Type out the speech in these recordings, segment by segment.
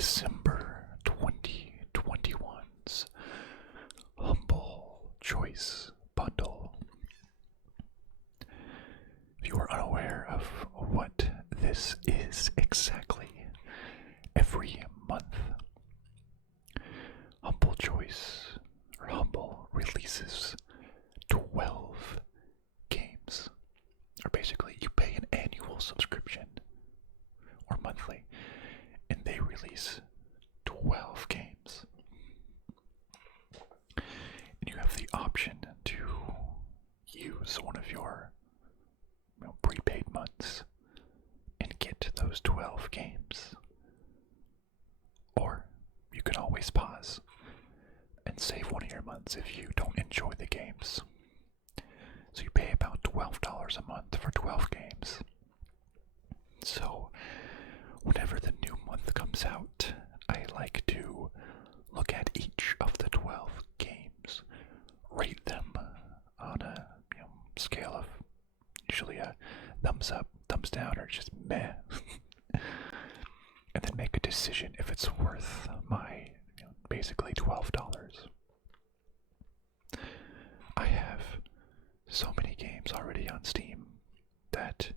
December 2021's Humble Choice Bundle. If you are unaware of what this is exactly, every month, Humble Choice, or Humble, releases 12 games. Or basically, you pay an annual subscription, or monthly, and they release 12 games. And you have the option to use one of your prepaid months and get those 12 games. Or you can always pause and save one of your months if you don't enjoy the games. So you pay about $12 a month for 12 games. So whenever the new month comes out, I like to look at each of the 12 games, rate them on a scale of usually a thumbs up, thumbs down, or just meh, and then make a decision if it's worth my basically $12. I have so many games already on Steam that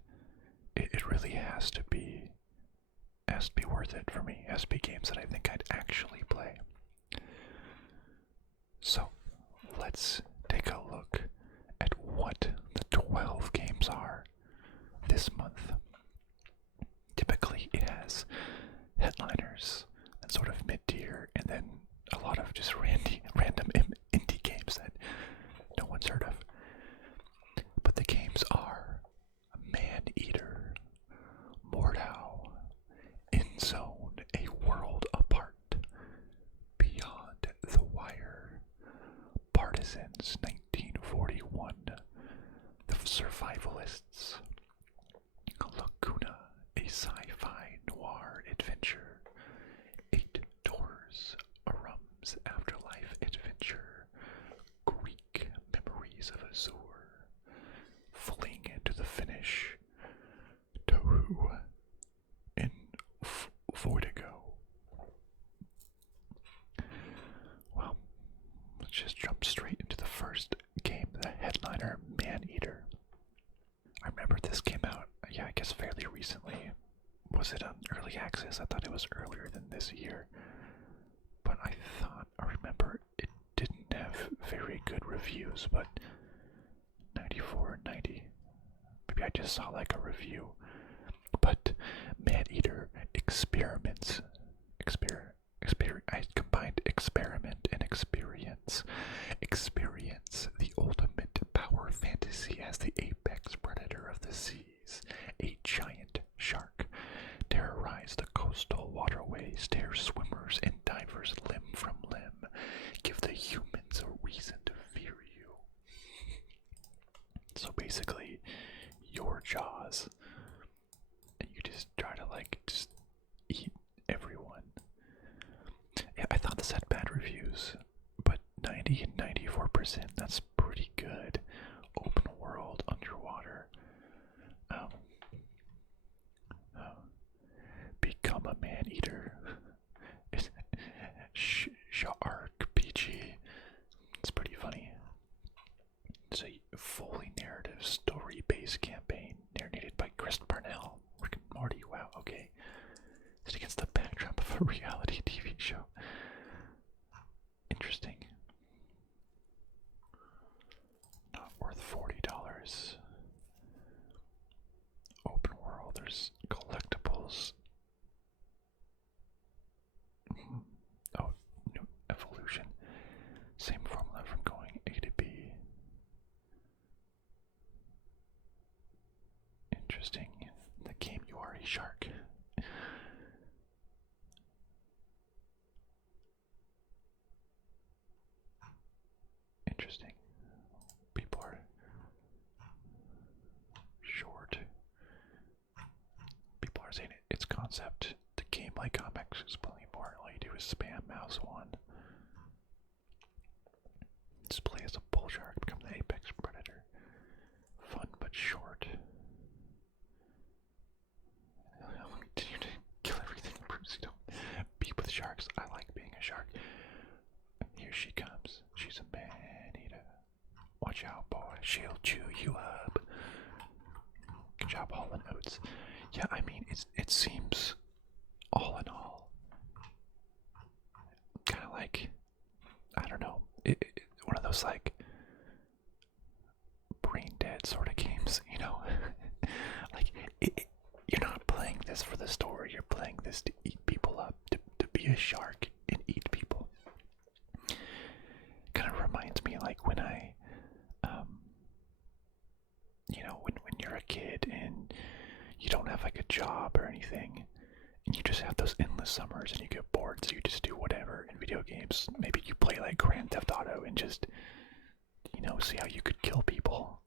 it really has to be worth it for me. It has to be games that I think I'd actually play. So let's take a look at what the 12 games are this month. Typically it has headliners and sort of mid-tier, and then a lot of just random indie games that no one's heard of. But the games are Maneater, Mordhau, Endzone, A World Apart, Beyond the Wire, Partisans 1941, The Survivalists, Lacuna, a sci-fi noir adventure, 8 Doors, Arum's Afterlife adventure, Greek Memories of Azur, Fling to the Finish, TOHU, and Voidigo. Well, let's just jump straight into the first game, the headliner, Maneater. I remember this came out, I guess fairly recently. Was it on early access? I thought it was earlier than this year. But I remember it didn't have very good reviews, but 94, 90. Maybe I just saw like a review. But Maneater experiments. I combined experiment and experience. Experience the ultimate power fantasy as the apex predator of the seas. A giant shark. Terrorize the coastal waterways, tear swimmers and divers limb from limb. Give the humans a reason to fear you. So basically, your Jaws. And you just try to just eat everyone. Yeah, I thought this had bad reviews, but 90 and 94%, that's pretty good. Open world, underwater. Become a Maneater. Shark PG. It's pretty funny. It's a fully narrative, story-based campaign narrated by Chris Parnell. Rick and Morty, wow, okay. It's against the backdrop of a reality TV show. Interesting. Not worth $40. Open world, there's collectibles. Oh, new evolution. Same formula from going A to B. Interesting. The game, you are a shark. Interesting. People are short. People are saying its concept, the game like comics, is plenty more. All you do is spam mouse 1. Display as a bull shark, become the apex predator. Fun but short. Continue to kill everything. Be she comes. She's a man-eater. Watch out, boy. She'll chew you up. Good job hauling oats. Yeah, I mean, it seems, all in all, kind of like, I don't know, one of those, like, brain-dead sort of games, you know? Like, you're not playing this for the story. You're playing this to eat people up, to be a shark and eat people. Kind of reminds me, like, when I, you know, when you're a kid and you don't have, like, a job or anything, and you just have those endless summers and you get bored, so you just do whatever in video games. Maybe you play, like, Grand Theft Auto and just, you know, see how you could kill people.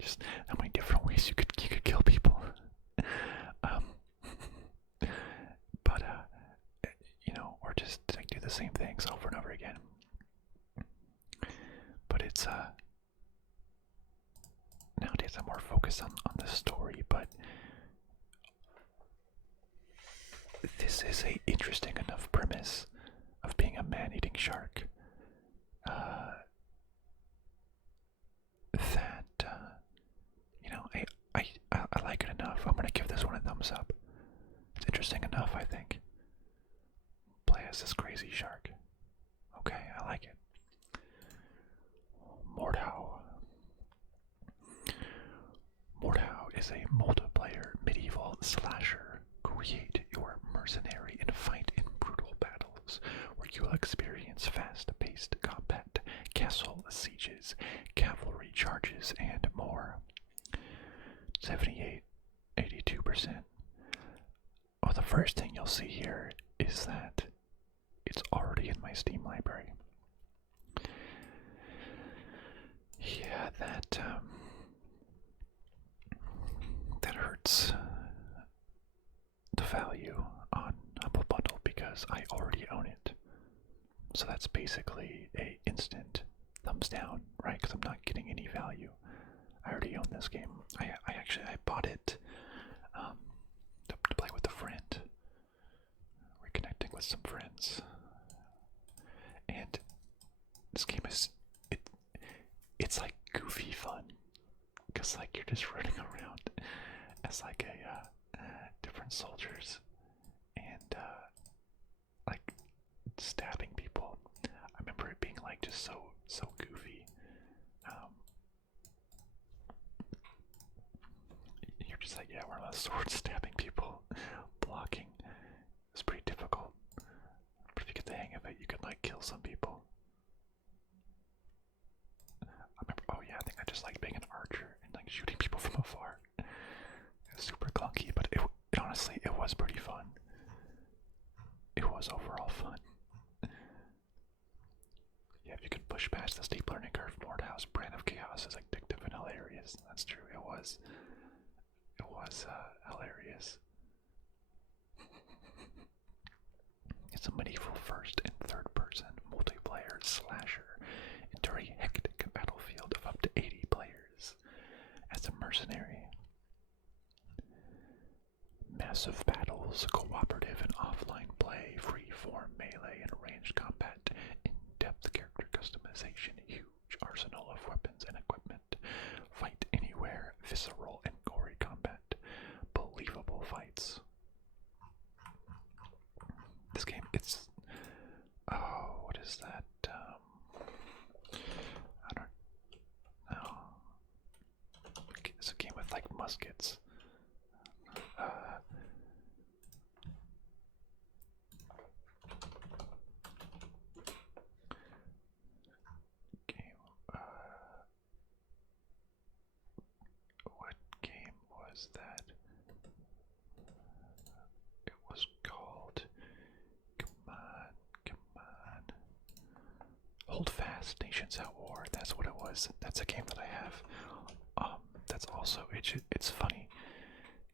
Just how many different ways you could kill people. But you know, or just like do the same things over and over again. But it's nowadays I'm more focused on the story, but this is a interesting enough premise of being a man-eating shark that you know, I like it enough. I'm gonna give this one a thumbs up. It's interesting enough, I think. Play as this crazy shark. Okay, I like it. Mordhau. Mordhau is a multiplayer medieval slasher. Create your mercenary and fight in brutal battles where you'll experience fast-paced combat, castle sieges, cavalry charges, and more. 78, 82%. Well, the first thing you'll see here is that it's already in my Steam library. Yeah, that hurts the value on Humble Bundle because I already own it. So that's basically a instant thumbs down, right? Because I'm not getting any value. I already own this game. I bought it to play with a friend. Reconnecting with some friends. And this game is it's like goofy fun. Cause like you're just running around as like a different soldiers and like stabbing people. I remember it being like just so goofy. You're just like, yeah, we're on a sword stabbing people, blocking. It's pretty difficult. But if you get the hang of it, you can like kill some people. I remember, oh yeah, I think I just liked being an archer and like shooting people from afar. It was super clunky, but it honestly, it was pretty fun. It was overall fun. Yeah, if you could push past the steep learning curve, Mordhau's brand of chaos is addictive and hilarious. That's true, it was. It was hilarious. It's a medieval first and third person multiplayer slasher into a hectic battlefield of up to 80 players. As a mercenary, massive battles, cooperative and offline play, free-form melee and ranged combat, in-depth character customization, huge arsenal of weapons and equipment, fight anywhere, visceral and gory combat, believable fights. This game, it's, oh, what is that? I don't know. It's a game with like muskets. What game was that? It was called, come on. Hold Fast, Nations at War. That's what it was. That's a game that I have. That's also, it's funny,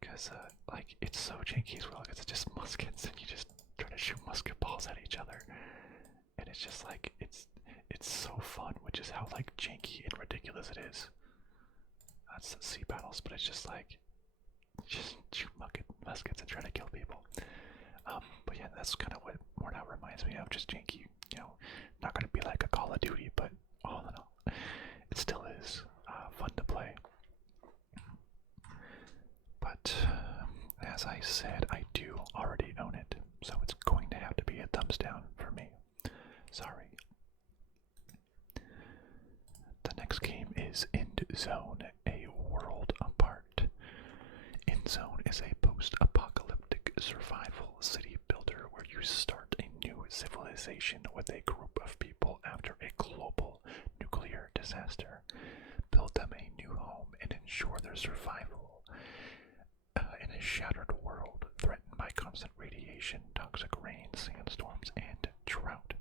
because, like, it's so janky as well, because it's just muskets, and you just try to shoot musket balls at each other, and it's just, like, it's so fun, which is how, like, janky and ridiculous it is. That's sea battles, but it's just, like, just shoot muskets and try to kill people. But yeah, that's kind of what Mordhau reminds me of, just janky, you know, not Duty, but all in all, it still is fun to play. But as I said, I do already own it, so it's going to have to be a thumbs down for me. Sorry. The next game is Endzone, A World Apart. Endzone is a post-apocalyptic survival city builder where you start a new civilization with a group of people after a global nuclear disaster. Build them a new home and ensure their survival in a shattered world threatened by constant radiation, toxic rain, sandstorms, and drought.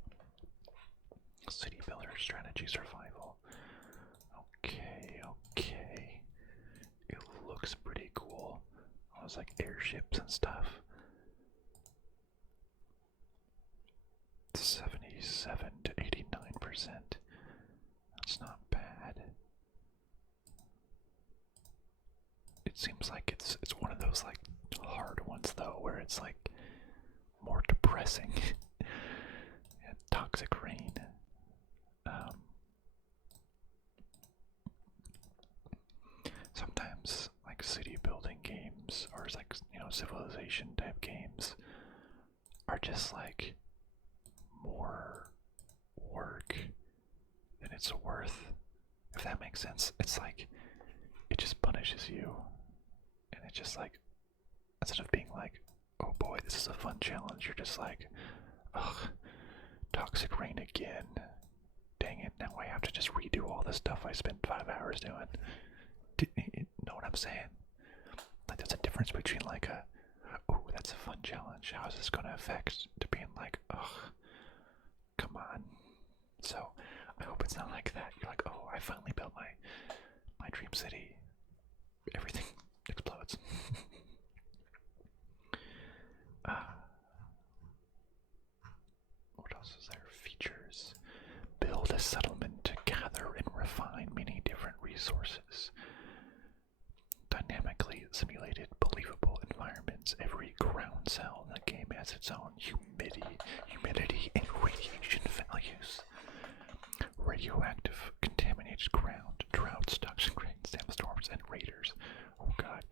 City builder strategy survival. Okay. It looks pretty cool. All those like airships and stuff. 77 to 89%. That's not bad. It seems like it's one of those like hard ones though, where it's like more depressing. And toxic rain. Sometimes like city building games or like civilization type games are just like more work than it's worth. If that makes sense. It's like it just punishes you. And it's just like, instead of being like, oh boy, this is a fun challenge, you're just like, ugh, toxic rain again. Dang it, now I have to just redo all the stuff I spent 5 hours doing. Do you know what I'm saying? Like there's a difference between like oh, that's a fun challenge, how is this going to affect, to being like, ugh, come on. So, I hope it's not like that. You're like, oh, I finally built my dream city. Everything explodes. What else is there? Features. Build a settlement to gather and refine many different resources. Dynamically simulated, believable environments. Every ground cell in the game has its own humidity, and radiation values. Radioactive, contaminated ground, droughts, toxic rain, sandstorms, and raiders. Oh god.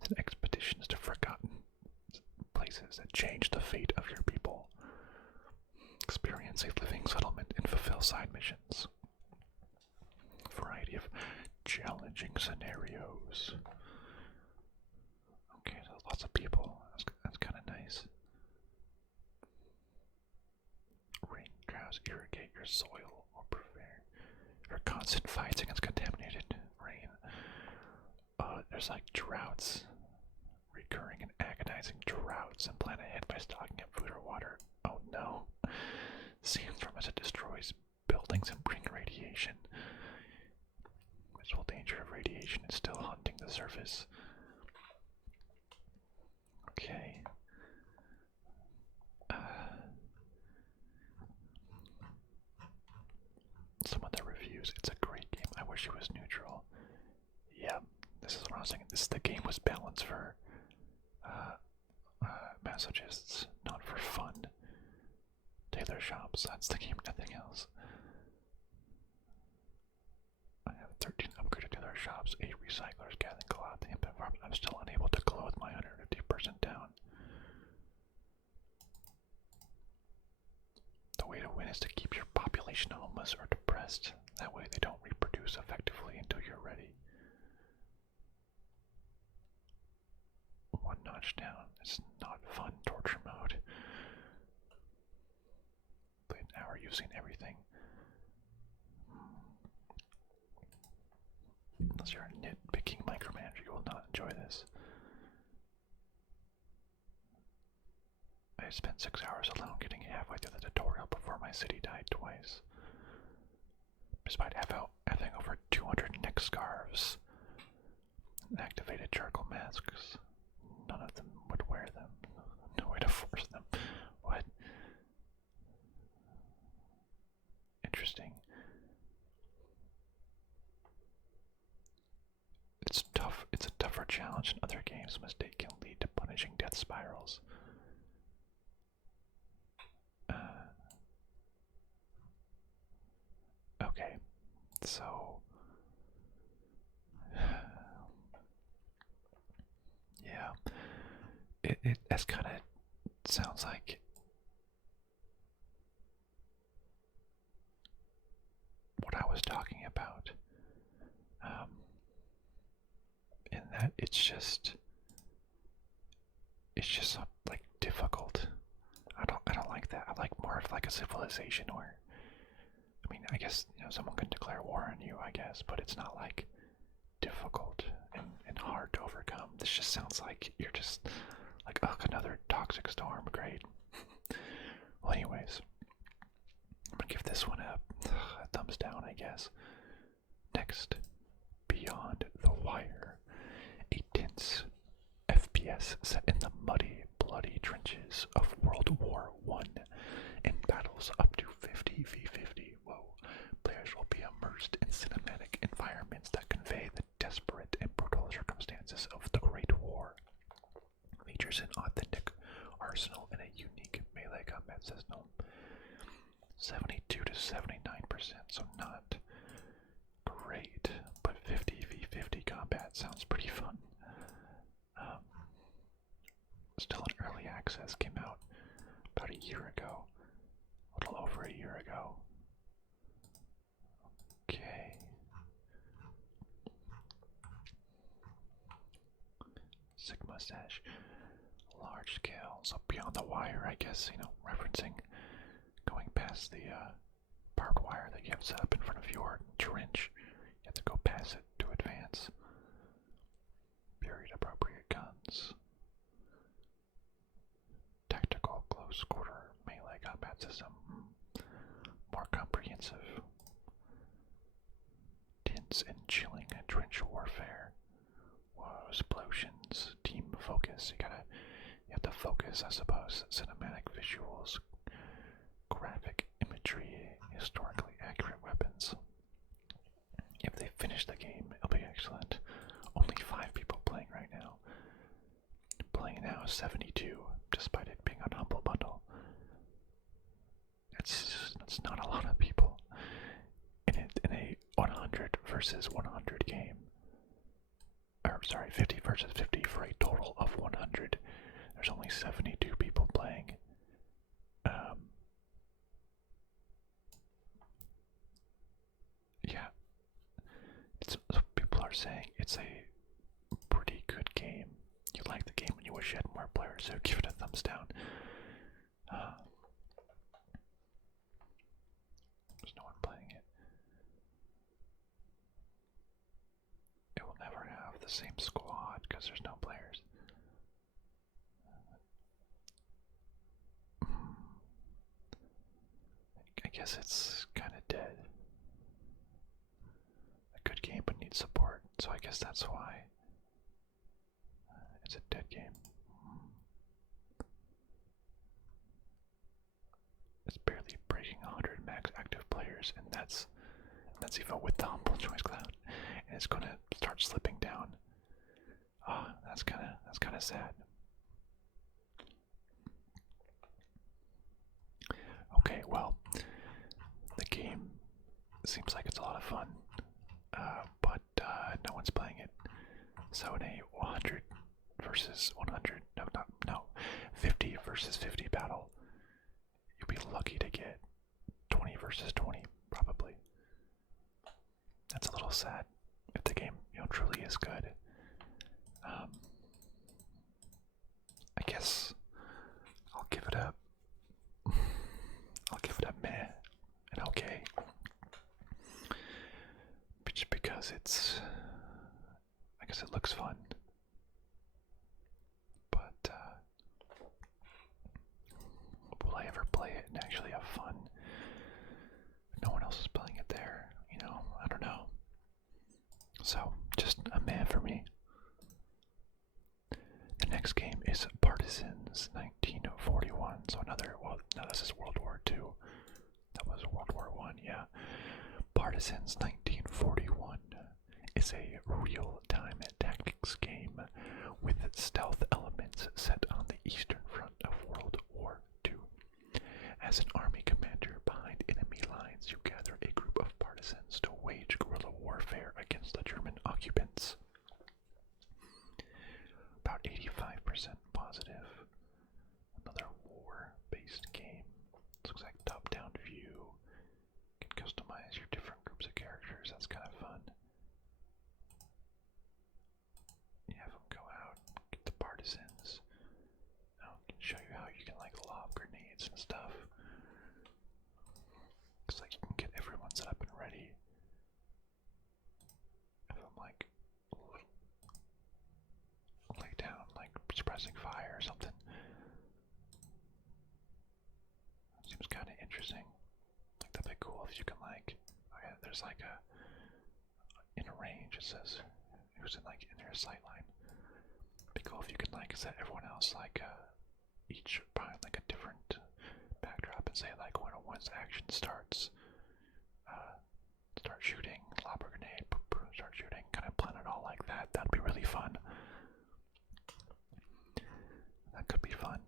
Then expeditions to forgotten places that change the fate of your people. Experience a living settlement and fulfill side missions. Variety of challenging scenarios. Okay, so lots of people. That's kind of nice. Rain clouds irrigate your soil or prepare for constant fights against contaminated rain. There's like droughts. Recurring and agonizing droughts, and plan ahead by stocking up food or water. Oh no. Sandstorm as it destroys buildings and bring radiation. Visual danger of radiation is still haunting the surface. Okay. Some of the reviews, it's a great game. I wish it was neutral. Yeah, this is what I was thinking. The game was balanced for masochists, not for fun. Tailor shops, that's the game, nothing else. I have 13 upgraded tailor shops, 8 recyclers, gathering cloth, and farm. I'm still unable to clothe my 150% down. The way to win is to keep your population homeless or depressed. That way they don't reproduce effectively until you're ready. 1 notch down. It's not fun torture mode. But now we're using everything. Unless you're a nitpicking micromanager, you will not enjoy this. I spent 6 hours alone getting halfway through the tutorial before my city died twice. Despite having over 200 neck scarves and activated charcoal masks, none of them would wear them. No way to force them. What? Interesting. It's tough. It's a tougher challenge in other games. Mistake can lead to punishing death spirals. So, yeah, it as kind of sounds like what I was talking about. In that it's just like difficult. I don't like that. I like more of like a civilization where, I mean, I guess, someone can declare war on you, I guess, but it's not like difficult and hard to overcome. This just sounds like you're just like, ugh, another toxic storm, great. Well, anyways, I'm gonna give this one a thumbs down, I guess. Next, Beyond the Wire, a tense FPS set in the muddy, bloody trenches of World War I, in battles up to 50v50. Whoa. Players will be immersed in cinematic environments that convey the desperate and brutal circumstances of the Great War. Features an authentic arsenal and a unique melee combat system. 72 to 79%, so not great, but 50v50 combat sounds pretty fun. Still in early access, came out about a year ago, a little over a year ago. Okay. Sigma Sash, large scale, so Beyond the Wire, I guess, referencing going past the barbed wire that you have set up in front of your trench. You have to go past it to advance. Period appropriate guns. Tactical close quarter melee combat system. More comprehensive. Tense and chilling trench warfare. Whoa, explosions. Team focus. You have to focus, I suppose. Cinematic visuals. Graphic imagery. Historically accurate weapons. If they finish the game, it'll be excellent. Only 5 people playing right now. Playing now is 72, despite it being on Humble Bundle. That's not a lot of people. In a 100 versus 100 game. Or, sorry, 50 versus 50 for a total of 100. There's only 72 people playing. Yeah. People are saying it's a pretty good game. You like the game and you wish you had more players, so give it a thumbs down. There's no one playing it. It will never have the same squad because there's no players. I guess it's kind of dead. A good game but needs support, so I guess that's why it's a dead game. It's barely breaking 100 max active players, and that's even with the Humble Choice Cloud, and it's gonna start slipping down. That's kind of sad. Okay, well, the game seems like it's a lot of fun, but no one's playing it. So in a 100 versus 100, no, 50 versus 50 battle, you'll be lucky to get 20 versus 20, probably. That's a little sad if the game, truly is good. I guess I'll give it a meh, an okay. Just because I guess it looks fun. But will I ever play it and actually have fun? No one else is playing it there, I don't know. So, just a meh for me. The next game is Partisans 1941. So no, this is World War II. That was World War I, yeah. Partisans 1941 is a real-time tactics game with stealth elements set on the eastern front of World War II. As an army commander behind enemy lines, you gather a group of partisans to wage something. Seems kind of interesting. Like that'd be cool if you can like, oh yeah, there's like a, in a range it says, who's in like in their sight line. It'd be cool if you could like set everyone else like each behind like a different backdrop and say like when one's action starts, start shooting, lob a grenade, start shooting, kind of plan it all like that. That'd be really fun. That could be fun.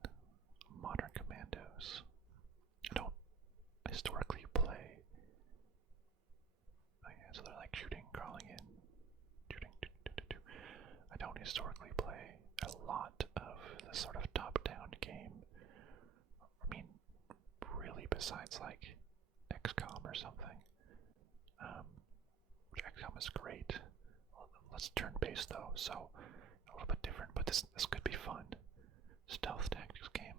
Modern Commandos. I don't historically play. Oh yeah, so they're like shooting, crawling in, shooting. I don't historically play a lot of this sort of top-down game. I mean, really, besides like XCOM or something. Which XCOM is great. Let's turn-based though, so a little bit different. But this could be fun. Stealth tactics game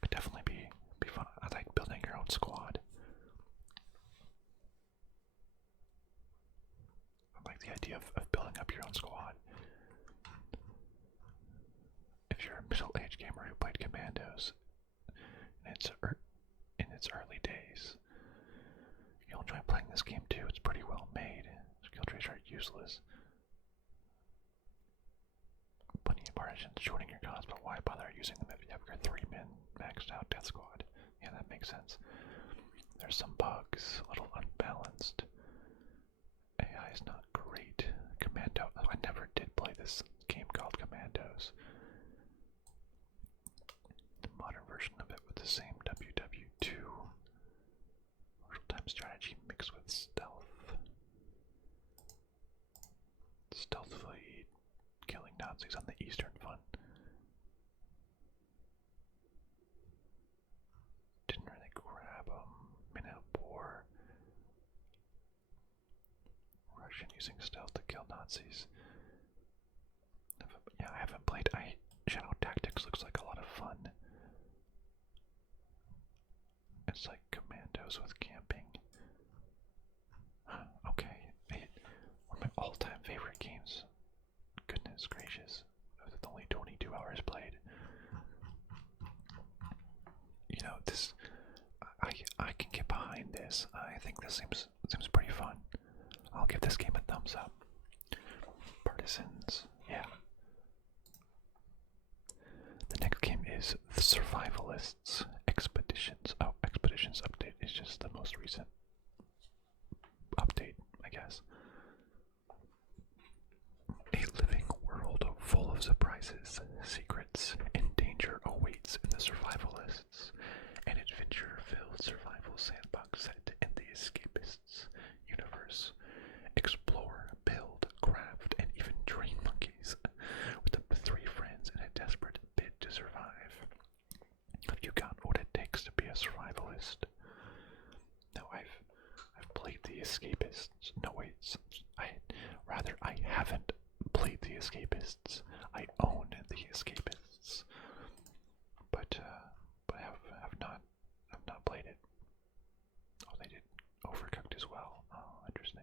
could definitely be fun. I like building your own squad. I like the idea of building up your own squad. If you're a middle-aged gamer who played Commandos in its early days, you'll enjoy playing this game too. It's pretty well made. Skill trees are useless. Plenty of Partisans joining your cause, but why bother using them if you have your 3-man maxed out death squad? Yeah, that makes sense. There's some bugs, a little unbalanced. AI is not great. Commando. I never did play this game called Commandos. The modern version of it with the same WW2 real-time strategy mixed with stealth. Stealthily killing Nazis on the Eastern Front. Didn't really grab them. Maneater. Russian using stealth to kill Nazis. Yeah, I haven't played. Shadow Tactics looks like a lot of fun. It's like Commandos with camping. Okay. One of my all-time favorite games. Goodness gracious. With only 22 hours played. You know, this I can get behind this. I think this seems pretty fun. I'll give this game a thumbs up. Partisans, yeah. The next game is the Survivalists Expeditions. Oh, Expeditions update is just the most recent update, I guess. A living world full of surprises, secrets, and danger awaits in the Survivalists. An adventure-filled survival sandbox set in the Escapists universe. Explore, build, craft, and even train monkeys with up to 3 friends in a desperate bid to survive. Have you got what it takes to be a survivalist? No, I've played the Escapists. No, wait, I haven't played the Escapists. I own the Escapists, but I've not played it. Oh, they did Overcooked as well. Oh, interesting.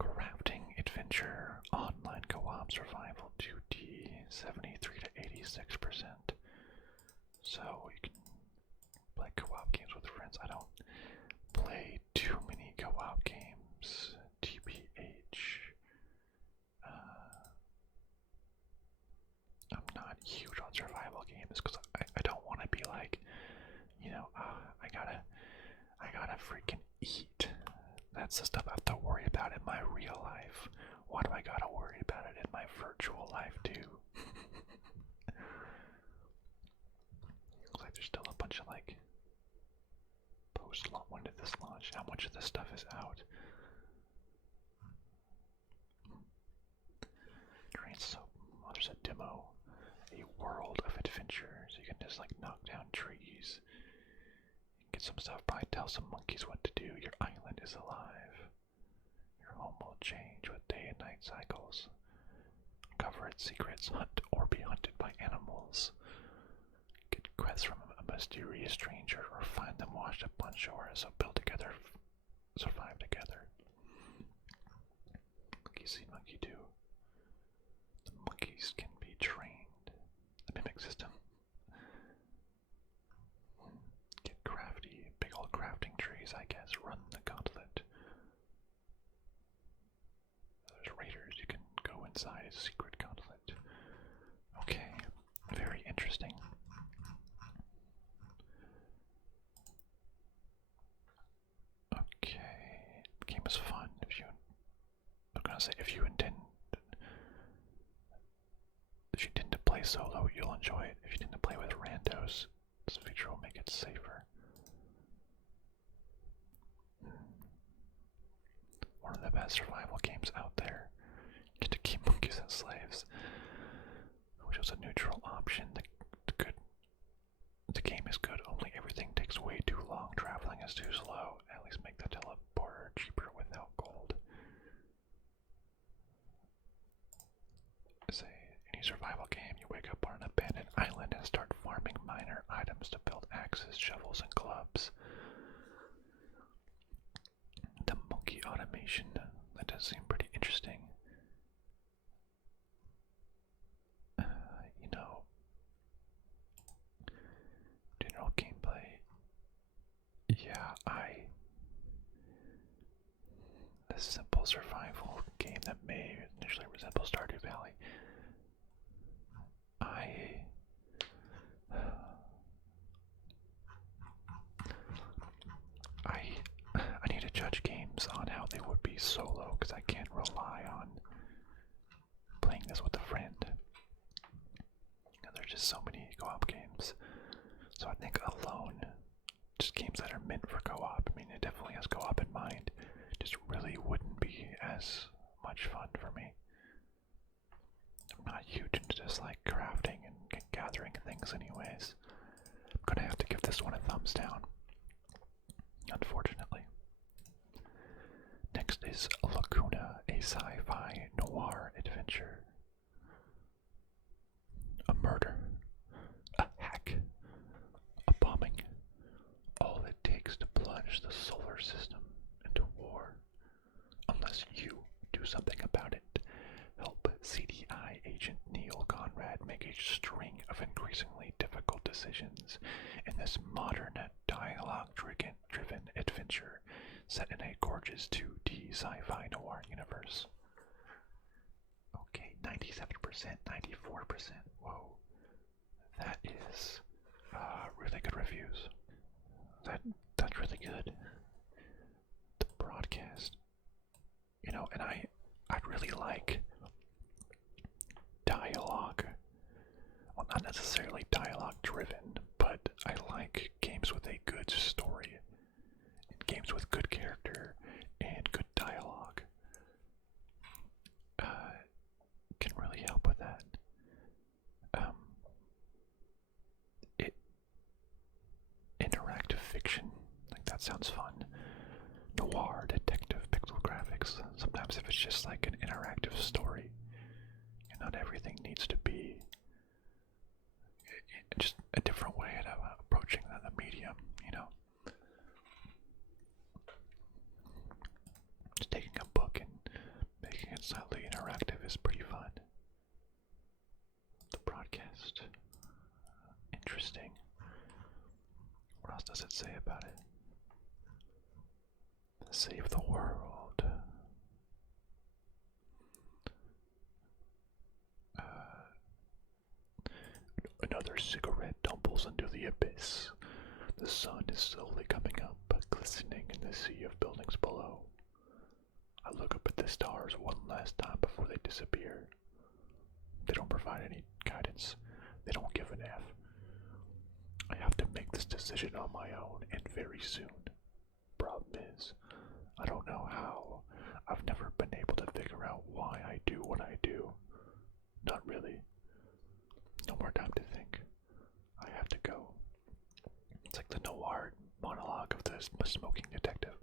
Crafting adventure online co-op survival 2D 73 to 86%. So you can play co-op games with friends. I don't play too many co-op games. TBH. I'm not huge on survival games because I don't want to be like, you know, I gotta freaking eat. That's the stuff I have to worry about in my real life. Why do I gotta worry about it in my virtual life too? Looks like there's still a bunch of like post-launch. When did this launch? How much of this stuff is out? There's a demo, a world of adventure, so you can just like knock down trees, get some stuff, probably tell some monkeys what to do. Your island is alive. Your home will change with day and night cycles. Uncover its secrets, hunt or be hunted by animals. Get quests from a mysterious stranger or find them washed up on shore, so build together, survive together. Monkey see, monkey do. The mercenaries, I guess, run the gauntlet. There's raiders, you can go inside a secret gauntlet. Okay, very interesting. Okay, the game is fun I'm gonna say if you intend to play solo, you'll enjoy it. If you intend to play with randos, this feature will make it safer. One of the best survival games out there. Get to keep monkeys as slaves, which was a neutral option. The game is good, only everything takes way too long. Traveling is too slow. At least make the teleporter cheaper without gold. Say, any survival game, you wake up on an abandoned island and start farming minor items to build axes, shovels, and clubs. The monkey automation, that does seem pretty interesting. You know, general gameplay. Yeah, this simple survival game that may initially resemble Stardew Valley. I need to judge games on how they would be solo, because I can't rely on playing this with a friend. And there's just so many co-op games. So I think alone, just games that are meant for co-op. I mean, it definitely has co-op in mind. Just really wouldn't be as much fun for me. I'm not huge into just like crafting and gathering things anyways. I'm gonna have to give this one a thumbs down, unfortunately. Next is Lacuna, a sci-fi noir adventure. A murder, a hack, a bombing. All it takes to plunge the solar system into war. Unless you do something about it. Help CDI agent Neil Conrad make a string of increasingly difficult decisions in this modern dialogue-driven adventure set in a gorgeous 2D sci-fi noir universe. Okay, 97%, 94%. Whoa. That is really good reviews. That's really good. The broadcast. You know, and I'd really like dialogue. Well, not necessarily dialogue driven, but I like games with a good story. And games with good character and good dialogue. Can really help with that. Interactive fiction, like that sounds fun. Noir, detective, pixel graphics. Sometimes if it's just like an interactive story, and not everything needs to be just a different way of approaching the medium, you know. Just taking a book and making it slightly interactive is pretty fun. The broadcast. Interesting. What else does it say about it? Save the world. Another cigarette tumbles into the abyss. The sun is slowly coming up, glistening in the sea of buildings below. I look up at the stars one last time before they disappear. They don't provide any guidance. They don't give an F. I have to make this decision on my own, and very soon. Problem is, I don't know how. I've never been able to figure out why I do what I do. Not really. No more time to think. I have to go. It's like the noir monologue of the smoking detective.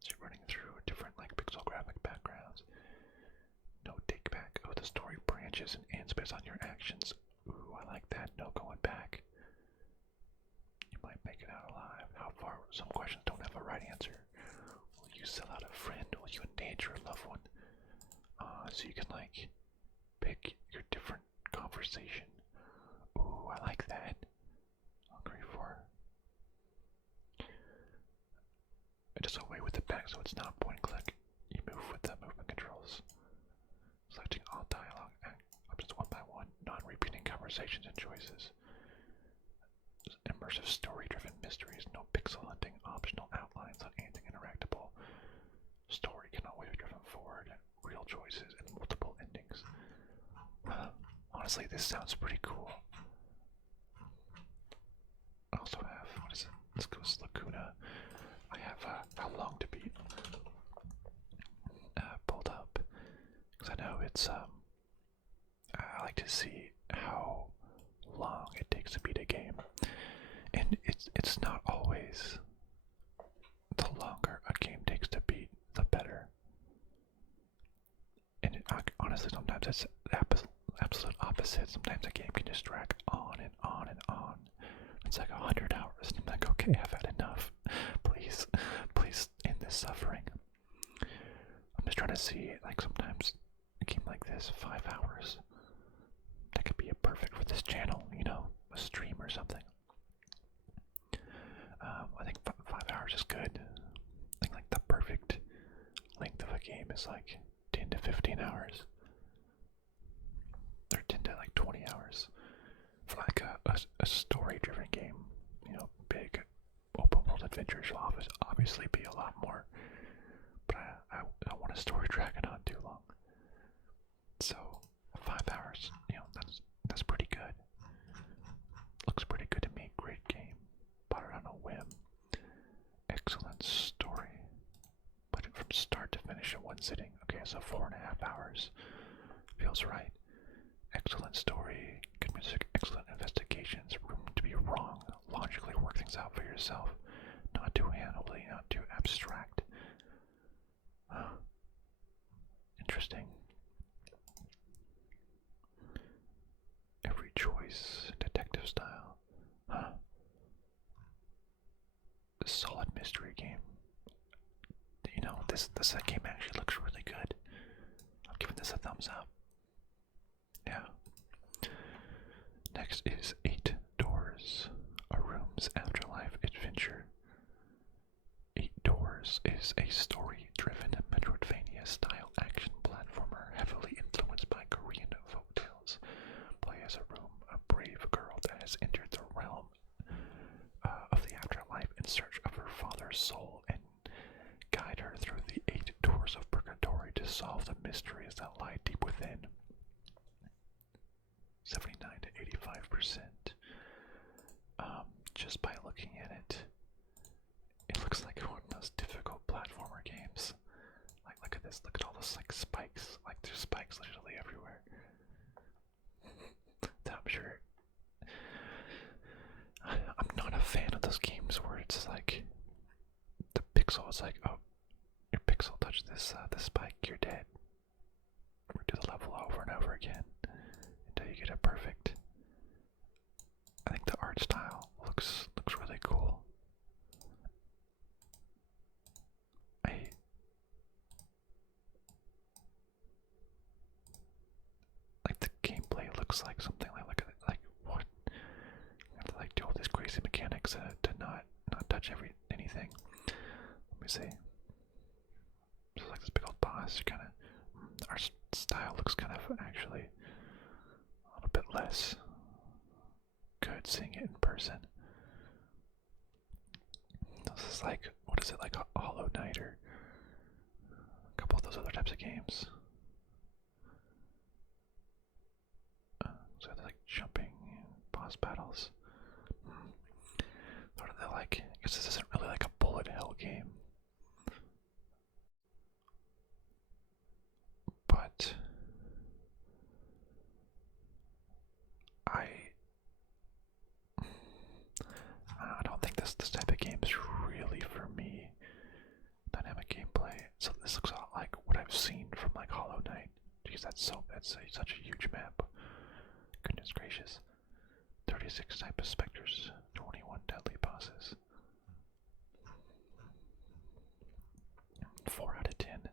So you're running through different like pixel graphic backgrounds. No take back. Oh, the story branches and ends based on your actions. Ooh, I like that. No going back. You might make it out alive. How far? Some questions don't have a right answer. Will you sell out a friend? Will you endanger a loved one? So you can like pick your different conversation. Ooh, I like that. Hungry for so it's not point and click. You move with the movement controls. Selecting all dialogue options one by one, non-repeating conversations and choices. Immersive story-driven mysteries, no pixel hunting, optional outlines on anything interactable. Story can always be driven forward, real choices, and multiple endings. Honestly, this sounds pretty cool. I also have, what is it? This goes Lacuna. I have How Long to Beat pulled up because I know it's I like to see how long it takes to beat a game, and it's not always the longer a game takes to beat, the better. And honestly, sometimes it's the absolute opposite. Sometimes a game can just drag on and on and on. It's like 100 hours, and I'm like, okay, I've had enough. Please, please end this suffering. I'm just trying to see, like, sometimes a game like this, 5 hours, that could be perfect for this channel, you know, a stream or something. I think 5 hours is good. I think, like, the perfect length of a game is, like, 10 to 15 hours. Or 10 to, like, 20 hours. For, like, a story-driven game, you know, big open-world adventures will obviously be a lot more. But I don't want a story dragging on too long. So 5 hours, you know, that's pretty good. Looks pretty good to me. Great game. Bought it on a whim. Excellent story. Put it from start to finish in one sitting. Okay, so 4.5 hours. Feels right. Excellent story. Good music. Excellent investigations. Room to be wrong. Logically work things out for yourself. Not too handily, not too abstract. Interesting. Every choice, detective style. Solid mystery game. You know, this game actually looks really good. I'm giving this a thumbs up. Yeah. Next is 8 Doors, Arum's Afterlife Adventure. 8 Doors is a story-driven Metroidvania-style action platformer heavily influenced by Korean folktales. Play as Arum, a brave girl that has entered the realm of the afterlife in search of her father's soul, and guide her through the 8 doors of purgatory to solve the mysteries that lie deep within. 79 to 85%. Just by looking at it, it looks like one of those difficult platformer games. Like, look at this. Look at all those, like, spikes. Like, there's spikes literally everywhere. I'm sure. I'm not a fan of those games where it's like the pixel is like, oh, your pixel touched this spike, you're dead. Or do the level over and over again until you get it perfect. I think the art style looks really cool. Like the gameplay looks like something like what? You have to like do all these crazy mechanics to not touch anything. Let me see. So like this big old boss, our style looks kind of actually a little bit less good seeing it in person. This is like, what is it, like a Hollow Knight or a couple of those other types of games. So they're like jumping boss battles. What are they like? I guess this isn't really like a bullet hell game. But I don't think this type of game is really for me. Dynamic gameplay. So this looks a lot like what I've seen from like Hollow Knight. Jeez, that's such a huge map. Goodness gracious. 36 type of specters, 21 deadly bosses. 4 out of 10.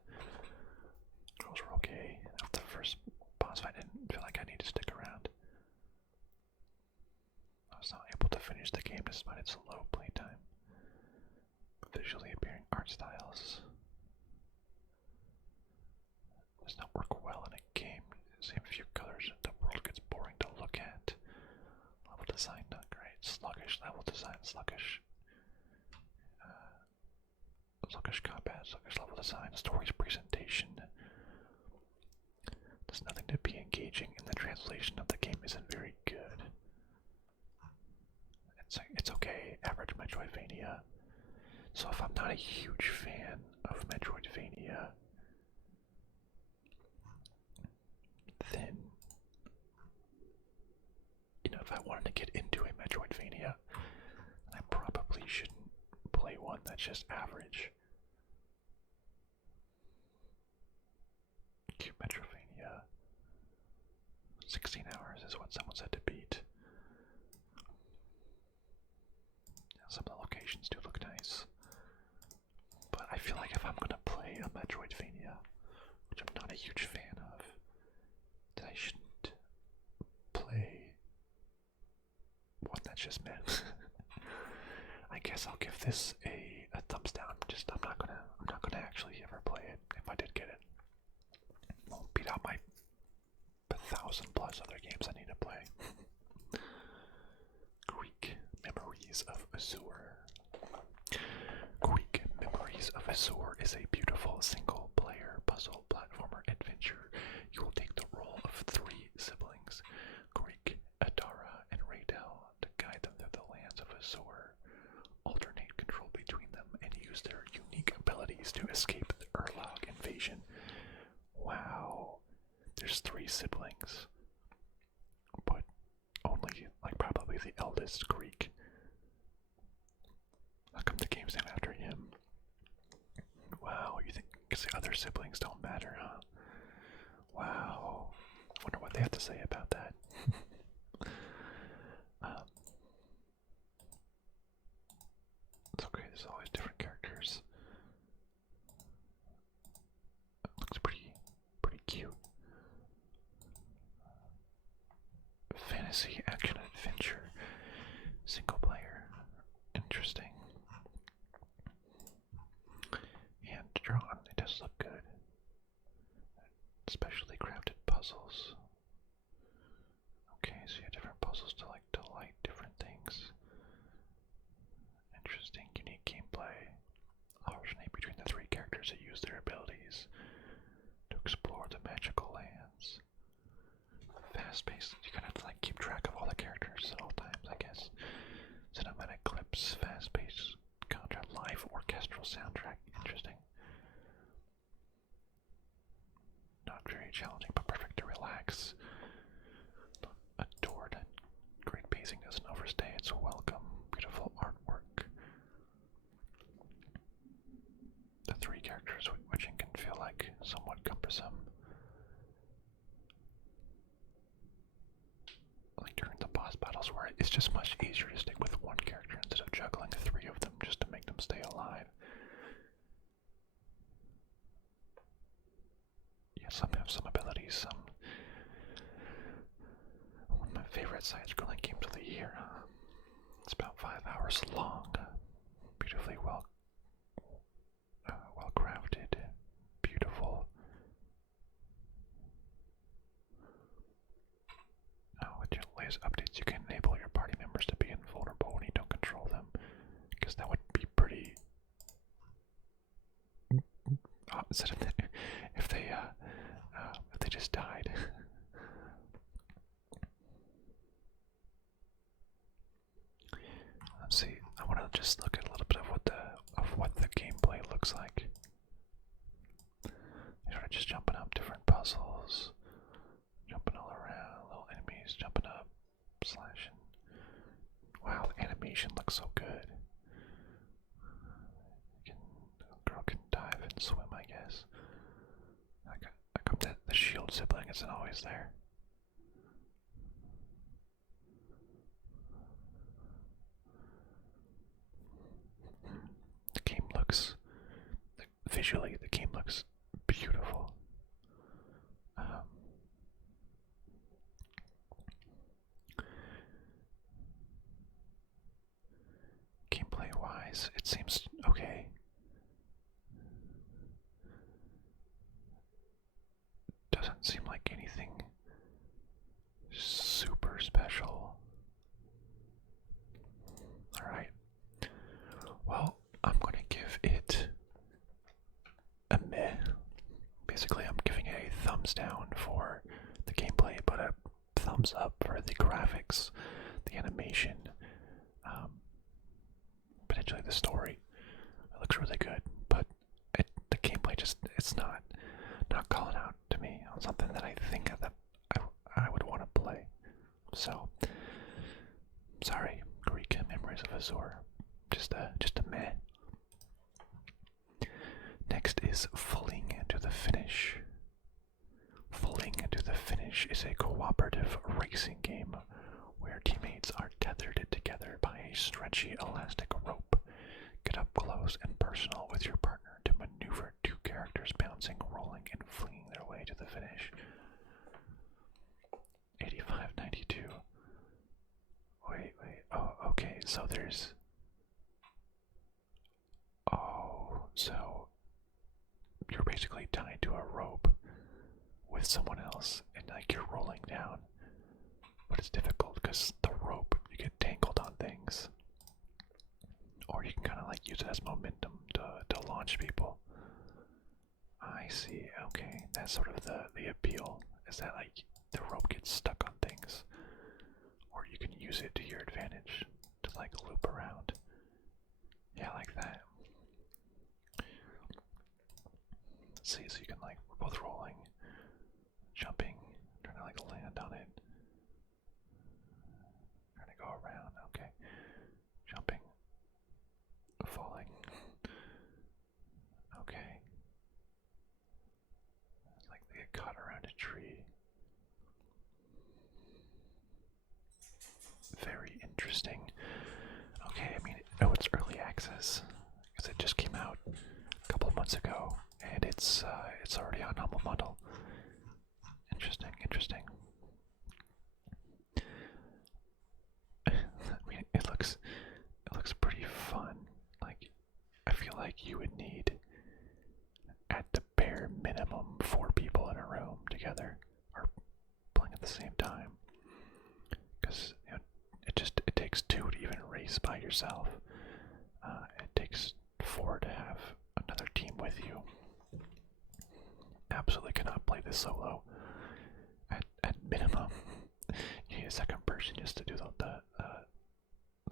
Girls were okay. After the first boss fight, I didn't feel like I needed to stick around. I was not able to finish the game despite its low playtime. Visually appearing art styles. does not work well in a game. Same few colors, the world gets boring to look at. Level design not great. Sluggish level design, sluggish. Sluggish combat, sluggish level design, story's presentation. There's nothing to be engaging, and the translation of the game isn't very good. It's okay, average Metroidvania. So if I'm not a huge fan of Metroidvania, then, you know, if I wanted to get into a Metroidvania, then I probably shouldn't play one that's just average. Cute Metroidvania. 16 hours is what someone said to beat. Some of the locations do look nice. But I feel like if I'm gonna play a Metroidvania, which I'm not a huge fan of, then I shouldn't play one that's just meh. I guess I'll give this a thumbs down. I'm not gonna actually ever play it if I did get it. Won't beat out my 1,000+ other games I need to play. Greek Memories of Azur. Greek Memories of Azur is a beautiful single-player puzzle platformer adventure. You will take the role of 3 siblings, Greek, Adara, and Raydel, to guide them through the lands of Azur. Alternate control between them and use their unique abilities to escape the Urlog invasion. Wow. There's 3 siblings, but only, like, probably the eldest Greek. How come the game's named after him? Wow, you think because the other siblings don't matter, huh? Wow. I wonder what they have to say about that. It's okay, there's always different characters. It looks pretty cute. Fantasy action adventure. Single player. Interesting. And drawn, it does look good. Specially crafted puzzles. Okay, so you have different puzzles to light different things. Interesting, unique gameplay. Alternate between the 3 characters that use their abilities to explore the magical lands. Fast-paced, you kind of have to keep track of all the characters at all times, I guess. Cinematic clips, fast-paced, contra live orchestral soundtrack. Interesting. Not very challenging, but perfect to relax. Adored. Great pacing doesn't overstay its welcome. Beautiful artwork. The 3 characters switching can feel like somewhat cumbersome. Like during the boss battles where it's just much easier to stick with one character instead of juggling 3 of them just to make them stay alive. Yeah, some have some abilities, one of my favorite side-scrolling games of the year. It's about 5 hours long. Beautifully well crafted. Beautiful. With your latest updates, you can enable your party members to be invulnerable when you don't control them, because that would be pretty opposite of that if they just died. Let's see. I want to just look at a little bit of what the gameplay looks like. Sort of just jumping up different puzzles, jumping all around, little enemies jumping up, slashing. Wow, the animation looks so good. A girl can dive and swim, I guess. The shield sibling isn't always there. The game looks, visually, the game looks beautiful. Gameplay wise, it seems okay. special. Alright. Well, I'm gonna give it a meh. Basically, I'm giving it a thumbs down for the gameplay, but a thumbs up for the graphics, the animation, potentially the story. It looks really good, but the gameplay it's not calling out to me on something that I think that I would want to play. So, sorry, Greek Memories of Azur. Just a meh. Next is Fling to the Finish. Fling to the Finish is a cooperative racing game where teammates are tethered together by a stretchy elastic rope. Get up close and personal with your partner to maneuver two characters bouncing, rolling, and flinging their way to the finish. 85.92. Wait. Oh, okay. So there's. Oh, so you're basically tied to a rope with someone else, and like you're rolling down. But it's difficult because the rope, you get tangled on things. Or you can kind of like use it as momentum to launch people. I see, okay. That's sort of the appeal, is that like the rope gets stuck on things. Or you can use it to your advantage to like loop around. Yeah, like that. Let's see, so you can like, we're both rolling, jumping, trying to like land on it. Trying to go around, okay. Jumping. Falling. Okay. It's like they get caught around a tree. Very interesting. Okay, I mean, it's early access because it just came out a couple of months ago, and it's already on Humble Bundle. Interesting. I mean, it looks pretty fun. Like, I feel like you would need, at the bare minimum, 4 people in a room together, or playing at the same time. Because it takes 2 to even race by yourself. It takes 4 to have another team with you. Absolutely cannot play this solo. At minimum, you need a second person just to do the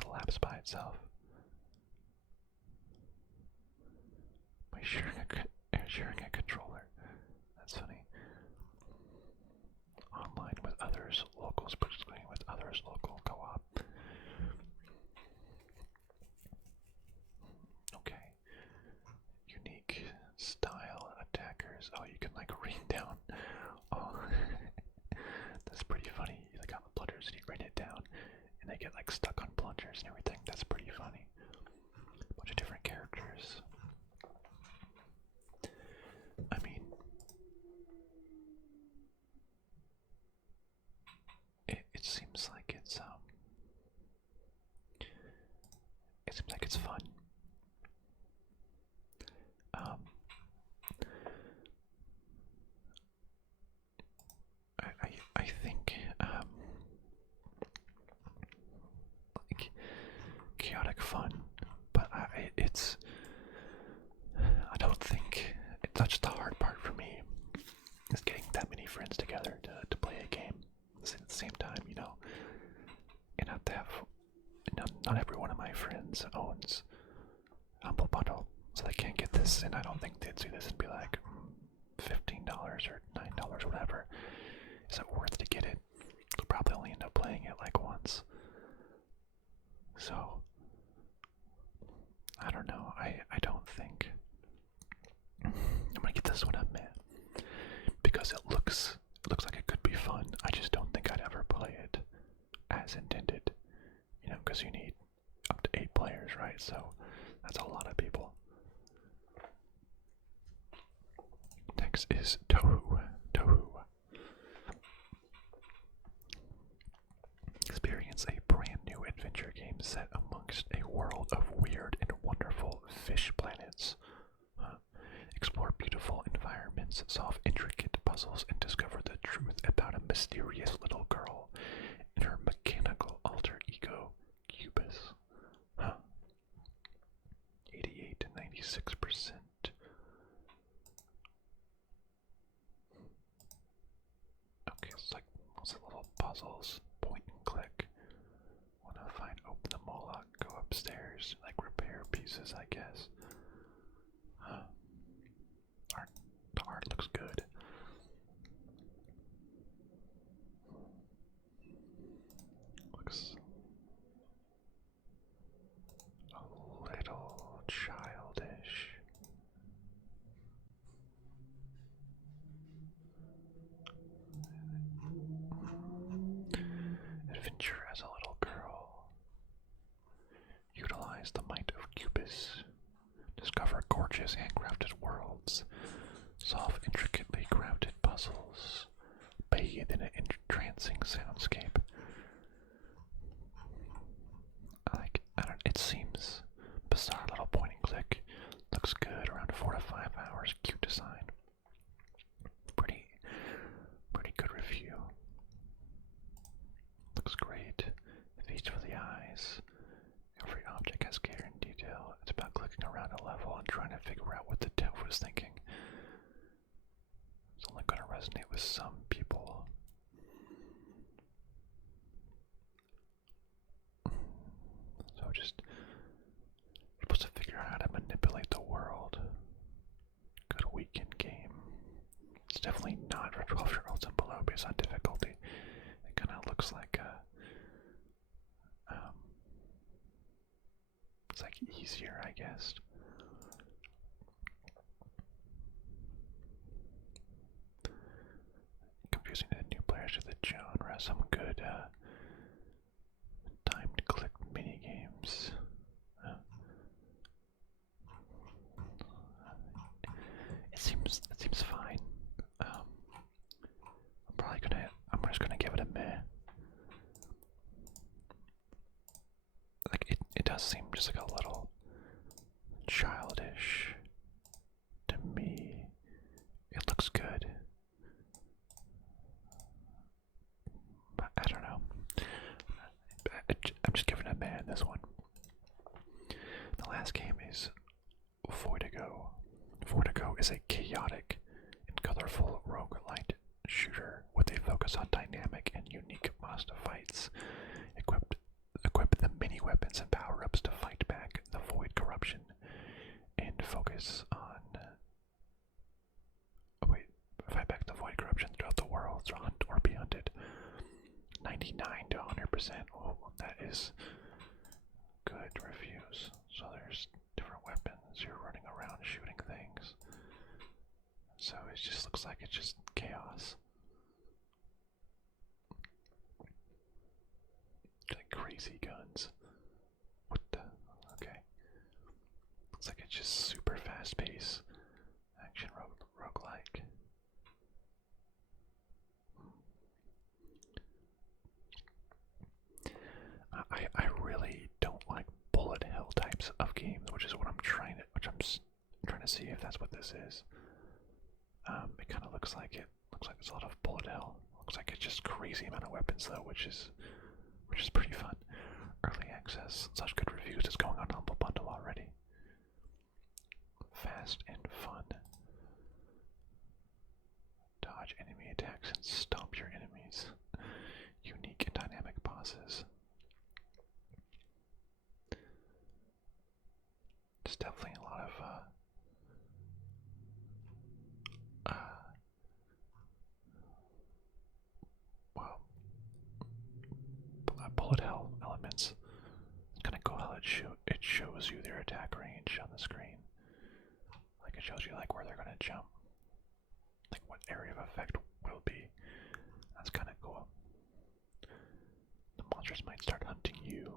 laps by itself. By sharing a controller. That's funny. Online with others, locals, participating with others, local co-op. Okay. Unique style attackers. Oh, you can like rain down. Oh, that's pretty funny. You like on the blunders and you rain it down, and they get like stuck on plungers and everything. That's pretty funny. A bunch of different characters. I mean, it seems like it's fun. I think like chaotic fun, but I don't think that's the hard part for me. Is getting that many friends together to play a game at the same time, you know. And have to have not every one of my friends owns Humble Bundle, so they can't get this, and I don't think they'd see this and be like, $15 or $9, whatever. Is it worth to get it? They'll probably only end up playing it like once. So I don't know. I don't think I'm gonna get this one up, man, because it looks like it could be fun. I just don't think I'd ever play it as intended. You know, because you need up to 8 players, right? So that's a lot of people. Next is TOHU. Experience a brand new adventure game set amongst a world of weird and wonderful fish planets. Explore beautiful environments, solve intricate puzzles, and discover the truth about a mysterious little girl and her 86%. Okay, it's like lots of little puzzles. Point and click. Wanna open the Moloch, go upstairs, like repair pieces, I guess. Huh. The art looks good. Looks a little childish. Adventure as a little girl. Utilize the might of Cubis. Discover gorgeous handcrafted worlds. Solve intricately crafted puzzles. Bathe in an entrancing soundscape. It seems bizarre little point and click. Looks good, around 4 to 5 hours. Cute design. Pretty good review. Looks great. Feast for the eyes. Every object has care and detail. It's about clicking around a level and trying to figure out what the dev was thinking. It's only going to resonate with some people. So just you're supposed to figure out how to manipulate the world. Good weekend game. It's definitely not for 12-year-olds and below based on difficulty. It kind of looks like it's like easier, I guess. Confusing the new players to the genre. Some good timed click mini games. It seems fine. I'm just gonna give it a meh. Like it does seem just like a little childish to me. It looks good. But I don't know. I'm just giving it a meh in this one. The last game is Voidigo. Voidigo is a chaotic and colorful roguelite shooter with a focus on dynamic and unique monster fights. Equip the mini weapons and power-ups to fight back the void corruption and focus on fight back the void corruption throughout the world to hunt or be hunted. 99 to 100%. Oh, that is good reviews. So there's different weapons. You're running around shooting things. So it just looks like it's just chaos. Like crazy guns. What the? Okay. Looks like it's just super fast paced. Action roguelike. I really don't like bullet hell types of games, which I'm trying to see if that's what this is. It kind of looks like it. Looks like there's a lot of bullet hell. Looks like it's just crazy amount of weapons though, which is pretty fun. Early access, such good reviews. It's going on Humble Bundle already. Fast and fun. Dodge enemy attacks and stomp your enemies. Unique and dynamic bosses. There's definitely a lot of bullet hell elements. It's kind of cool how it shows you their attack range on the screen. Like it shows you like where they're gonna jump, like what area of effect will be. That's kind of cool. The monsters might start hunting you,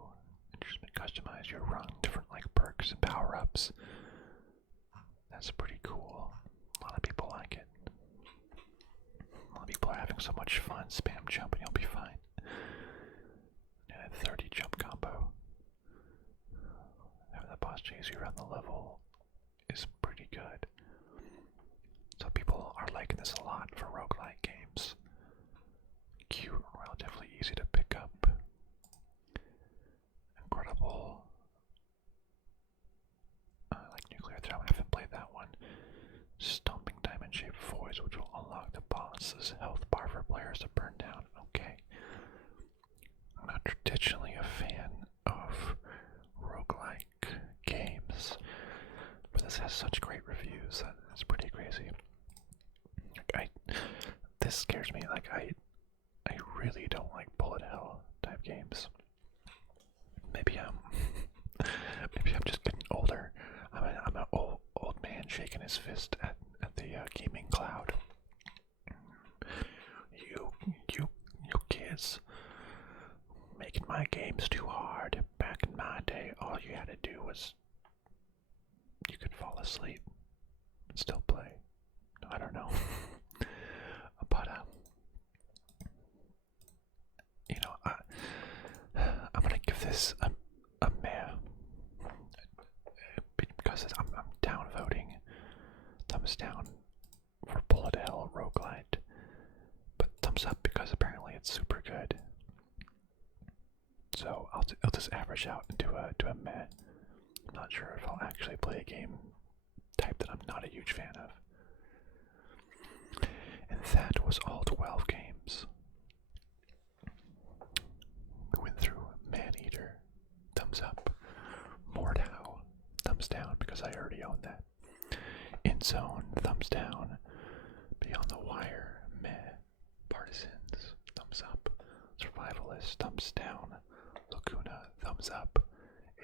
and you just customize your run, different like perks and power ups. That's pretty cool. A lot of people like it. A lot of people are having so much fun. Spam jump and you'll be fine. And a 30 jump combo. Having the boss chase you around the level is pretty good. So people are liking this a lot for roguelike games. Cute and relatively easy to pick up. Incredible. Like nuclear throwing shaped voids which will unlock the boss's health bar for players to burn down. Okay. I'm not traditionally a fan of roguelike games, but this has such great reviews that it's pretty crazy. This scares me. Like I really don't like bullet hell type games. Maybe I'm just getting older. I'm an old man shaking his fist at the gaming cloud. You kids making my games too hard. Back in my day, all you had to do was you could fall asleep and still play. I don't know. But you know, I'm gonna give this a meh because I'm down voting. Thumbs down for bullet hell roguelite, but thumbs up because apparently it's super good. So I'll just average out into a meh. I'm not sure if I'll actually play a game type that I'm not a huge fan of. And that was all 12 games. We went through Maneater, thumbs up. Mordhau, thumbs down because I already own that. Endzone, thumbs down. Beyond the Wire, meh. Partisans, thumbs up. Survivalists, thumbs down. Lacuna, thumbs up.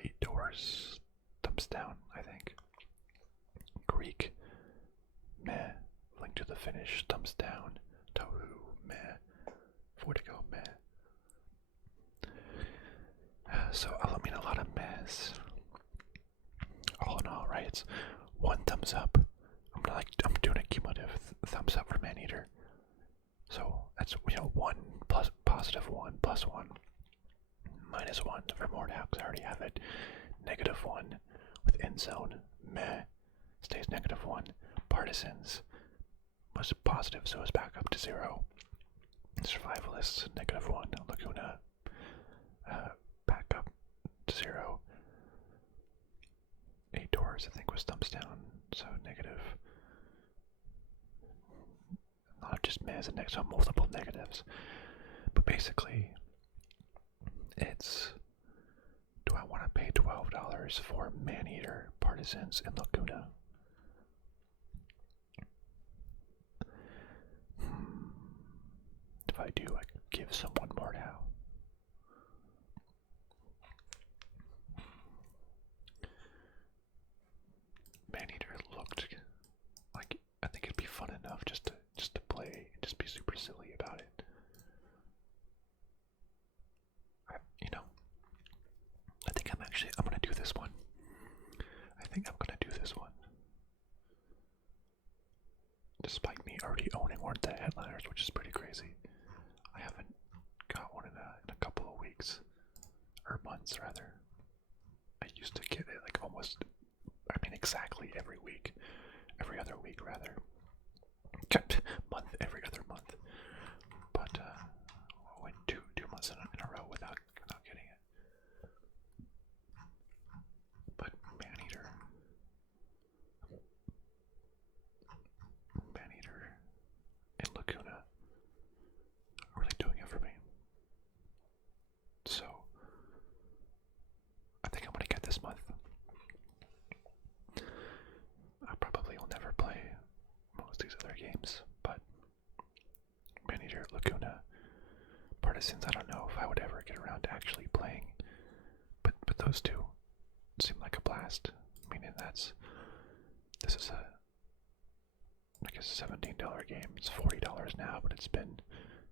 8 Doors, thumbs down, I think. Greak, meh. Fling to the Finish, thumbs down. TOHU, meh. Voidigo, meh. So I mean a lot of mess. All in all, right? It's 1 thumbs up. I'm doing a cumulative thumbs up for Maneater. So that's 1 plus +1 plus 1 minus 1 for Mordhau because I already have it. -1 with Endzone, meh. Stays -1. Partisans was positive, so it's back up to 0. Survivalists, -1. Lacuna, back up to 0. 8 Doors, I think, was thumbs down, so negative. Not just meh, so multiple negatives. But basically, it's, do I want to pay $12 for Maneater, Partisans, and Lacuna? If I do, I could give someone Mordhau. Maneater looked like, I think it'd be fun enough just to play and just be super silly about it. I think I'm gonna do this one. I think I'm gonna do this one. Despite me already owning one of the headliners, which is pretty crazy. I haven't got one in a couple of weeks. Or months, rather. I used to get it like exactly every week. Every other week, rather. Every other month. But I went two months in a row without getting it. But Maneater and Lacuna are really doing it for me. So I think I'm gonna get this month. I probably will never play most of these other games, but Maneater, Lacuna, Partisans, I don't know if I would ever get around to actually playing. But those two seem like a blast. I mean, this is a $17 game. It's $40 now, but it's been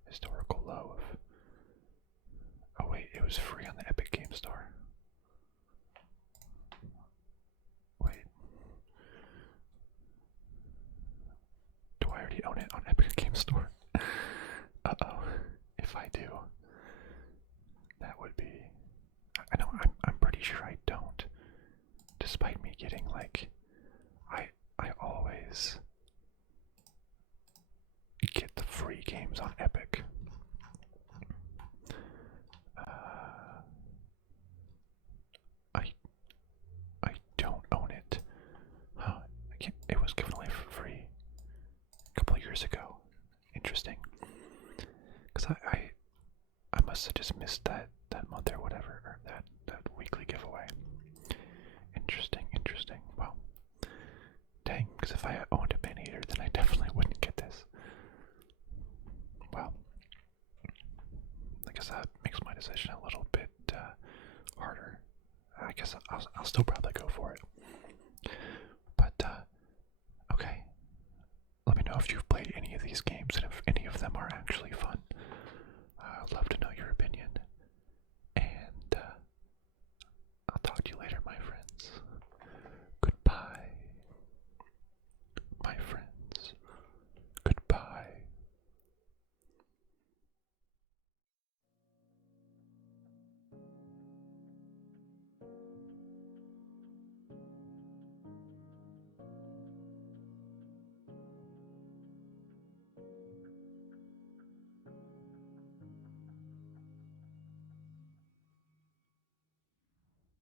historical low of, oh wait, it was free on the Epic Game Store. Wait. Do I already own it on Epic Game Store? Uh-oh. If I do, that would be, I know, I'm pretty sure I don't. Despite me getting I always get the free games on Epic. I don't own it. Huh, it was given away for free. because if I owned a Maneater, then I definitely wouldn't get this. Well, I guess that makes my decision a little bit harder. I guess I'll still probably go for it.